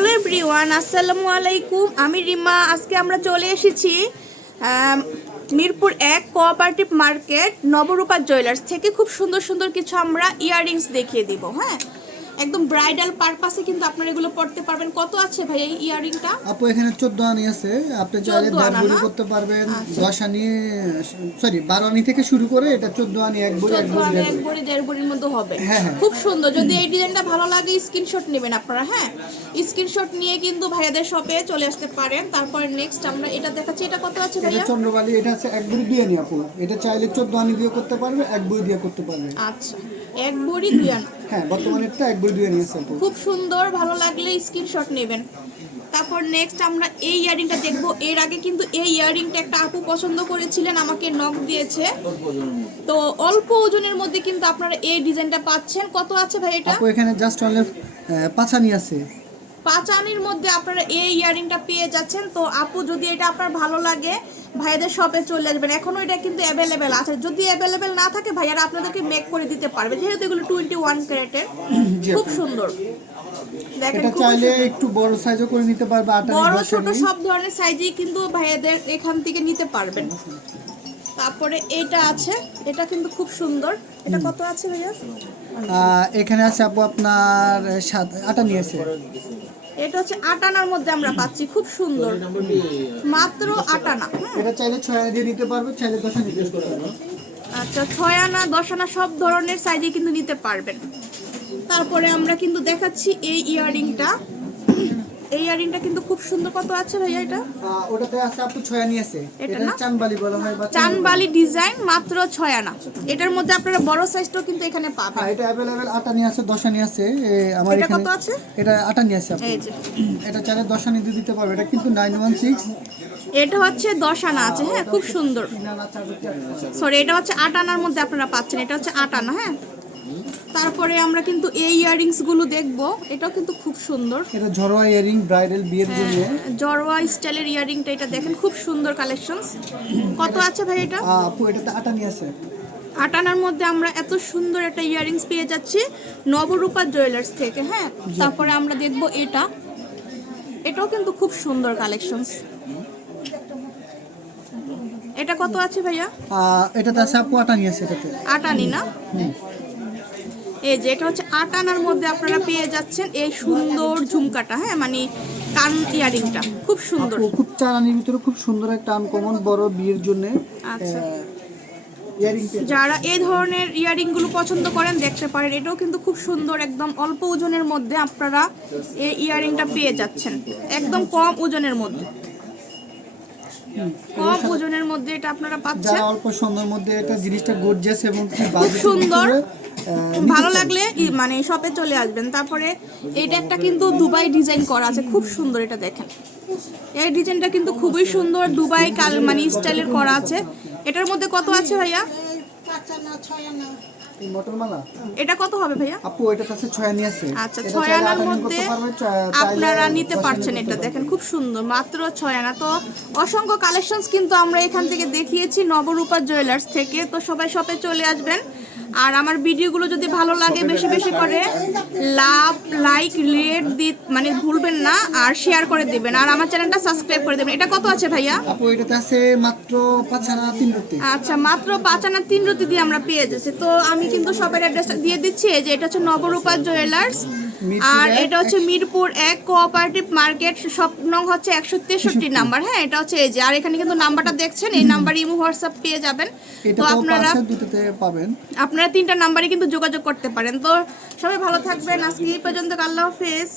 Hello everyone, আসসালামু আলাইকুম। আমি রিমা। আজকে আমরা চলে এসেছি Mirpur 1 cooperative market Nabarupa jewellers থেকে। খুব সুন্দর সুন্দর কিছু আমরা ইয়াররিংস দেখিয়ে দিব। হ্যাঁ, একদম ব্রাইডাল পারপাসে কিন্তু আপনারা এগুলো পড়তে পারবেন। কত আছে ভাই এই ইয়াররিংটা? আপু এখানে 14 আনি আছে, আপনি চাইলে 10 বড়ি করতে পারবেন। 10 আনি সরি 12 আনি থেকে শুরু করে এটা 14 আনি এক বড়ি 1 বড়ির মধ্যে হবে। খুব সুন্দর। যদি এই ডিজাইনটা ভালো লাগে স্ক্রিনশট নেবেন আপনারা। হ্যাঁ, স্ক্রিনশট নিয়ে কিন্তু ভাইয়াদের শপে চলে আসতে পারেন। তারপর নেক্সট আমরা এটা দেখাচ্ছি। এটা কত আছে ভাইয়া? এটা চন্দ্রবালি, এটা আছে এক বড়ি দিয়ে নি আপু। এটা চাইলে 14 আনি দিয়ে করতে পারবে, এক বড়ি দিয়ে করতে পারবে। আচ্ছা, এক বড়ি 2 আনা। হ্যাঁ, বর্তমানে এটা এক বড়ি দিয়ে নিয়েছে আপু। খুব সুন্দর, ভালো লাগলে স্ক্রিনশট নেবেন। তারপর নেক্সট আমরা এই ইয়াররিংটা দেখব। এর আগে কিন্তু এই ইয়াররিংটা একটা আপু পছন্দ করেছিলেন, আমাকে নক দিয়েছে। তো অল্প ওজনের মধ্যে কিন্তু আপনারা এই ডিজাইনটা পাচ্ছেন। কত আছে ভাই এটা? আপু এখানে জাস্ট অনলি 5 আনি আছে। 5 আনির মধ্যে আপনারা এই ইয়াররিংটা পেয়ে যাচ্ছেন। তো আপু যদি এটা আপনার ভালো লাগে ভাইয়াদের শপে চলে আসবেন। এখনো এটা কিন্তু অ্যাভেলেবেল আছে। যদি অ্যাভেলেবেল না থাকে ভাইয়ারা আপনাদেরকে মেক করে দিতে পারবে, যেহেতু এগুলো 21 ক্যারেটের। খুব সুন্দর। দেখেন, এটা চাইলে একটু বড় সাইজও করে নিতে পারবে। বড় ছোট সব ধরনের সাইজেই কিন্তু ভাইয়াদের এখান থেকে নিতে পারবেন। তারপরে এটা আছে, এটা কিন্তু খুব সুন্দর। এটা কত আছে ভাইয়া? এখানে আছে আপু আপনার 8 আনি আছে। এটা হচ্ছে 8 আনার মধ্যে আমরা পাচ্ছি। খুব সুন্দর, মাত্র 8 আনা। এটা চাইলে 6 আনি দিয়ে নিতে পারবে, চাইলে 10 আনি দিয়ে করতে পারবে। আচ্ছা, 6 আনা 10 আনা সব ধরনের সাইজে কিন্তু নিতে পারবেন। তারপরে আমরা কিন্তু দেখাচ্ছি এই ইয়াররিংটা। এই ইয়াররিংটা কিন্তু খুব সুন্দর। কত আছে ভাইয়া এটা? ওটাতে আছে আপু 6 আনি আছে। এটা এটা চানবালি বলা হয় বা চানবালি ডিজাইন, মাত্র 6 আনা। এটার মধ্যে আপনারা বড় সাইজটাও কিন্তু এখানে পাবেন। হ্যাঁ, এটা अवेलेबल 8 আনি আছে, 10 আনি আছে। আমার এটা এখানে কত আছে? এটা 8 আনি আছে আপু। এই যে এটা চাইলে 10 আনি দিয়ে দিতে পারবে। এটা কিন্তু 916। এটা হচ্ছে 10 আনা আছে। হ্যাঁ, খুব সুন্দর। সরি, এটা হচ্ছে 8 আনার মধ্যে আপনারা পাচ্ছেন। এটা হচ্ছে 8 আনা। হ্যাঁ, তারপরে আমরা কিন্তু এই ইয়াররিংস গুলো দেখবো। এটাও কিন্তু খুব সুন্দর। এটা ঝরোয়া ইয়ারিং, ব্রাইডাল বিয়ের জন্য জরওয়া স্টাইলের ইয়াররিংটা। এটা দেখেন, খুব সুন্দর কালেকশনস। কত আছে ভাই এটা? আপু এটাতে 8 আনি আছে। 8 আনার মধ্যে আমরা এত সুন্দর একটা ইয়াররিংস পেয়ে যাচ্ছি নবরূপা জুয়েলার্স থেকে। হ্যাঁ, তারপরে আমরা দেখবো এটা। এটাও কিন্তু খুব সুন্দর কালেকশনস। এটা কত আছে ভাইয়া? এটাতে আছে আপু 8 আনি আছে। এটাতে 8 আনি না? এই যে এটা হচ্ছে 8 আনার মধ্যে আপনারা পেয়ে যাচ্ছেন এই সুন্দর ঝুমকাটা। হ্যাঁ, মানে কান ইয়াররিংটা খুব সুন্দর। খুব 4 আনির ভিতরে খুব সুন্দর একটা আনকমন বড় বিয়ের জন্য আচ্ছা, ইয়ারিং। যারা এই ধরনের ইয়াররিং গুলো পছন্দ করেন দেখতে পারেন। এটাও কিন্তু খুব সুন্দর। একদম অল্প ওজনের মধ্যে আপনারা এই ইয়াররিংটা পেয়ে যাচ্ছেন, একদম কম ওজনের মধ্যে। কম ওজনের মধ্যে এটা আপনারা পাচ্ছেন। যারা অল্প সময়ের মধ্যে এটা জিনিসটা গর্জিয়াস এবং খুব সুন্দর, ভালো লাগলে মানে শপে চলে আসবেন। তারপরে এটা একটা কিন্তু দুবাই ডিজাইন করা আছে, খুব সুন্দর। এটা দেখেন, এই ডিজাইনটা কিন্তু খুবই সুন্দর, দুবাই মানে স্টাইলের করা আছে। এটার মধ্যে কত আছে ভাইয়া? এটা কত হবে ভাইয়া? আপু এটা কাছে 6 আনি আছে। আচ্ছা, 6 আনার মধ্যে আপনারা নিতে পারছেন। এটা দেখেন, খুব সুন্দর, মাত্র 6 আনা। তো অসংখ্য কালেকশনস কিন্তু আমরা এখান থেকে দেখিয়েছি নবরূপা জুয়েলার্স থেকে। তো সবাই শপে চলে আসবেন। আর আমার ভিডিওগুলো যদি ভালো লাগে বেশি বেশি করে লাইক রেট মানে ভুলবেন না, আর শেয়ার করে দিবেন, আর আমার চ্যানেলটা সাবস্ক্রাইব করে দেবেন। এটা কত আছে ভাইয়া? আপু এটাতে আছে মাত্র 5 আনা 3 রতি। আচ্ছা, মাত্র 5 আনা 3 রতি দিয়ে আমরা পেয়ে যাচ্ছি। তো আমি কিন্তু শপের অ্যাড্রেসটা দিয়ে দিচ্ছি। যে এটা হচ্ছে নবরূপা জুয়েলার্স, আর এটা হচ্ছে মিরপুর 1 কোঅপারেটিভ মার্কেট, শপ নং হচ্ছে 163 নাম্বার। হ্যাঁ, এটা হচ্ছে এই যে, আর এখানে কিন্তু নাম্বারটা দেখছেন, এই নাম্বার ইমো হোয়াটসঅ্যাপ পেয়ে যাবেন। তো আপনারা দুটোতে পাবেন। আপনারা 3টা নাম্বারে কিন্তু যোগাযোগ করতে পারেন। তো সবাই ভালো থাকবেন। আজকে এই পর্যন্ত। আল্লাহ হাফেজ।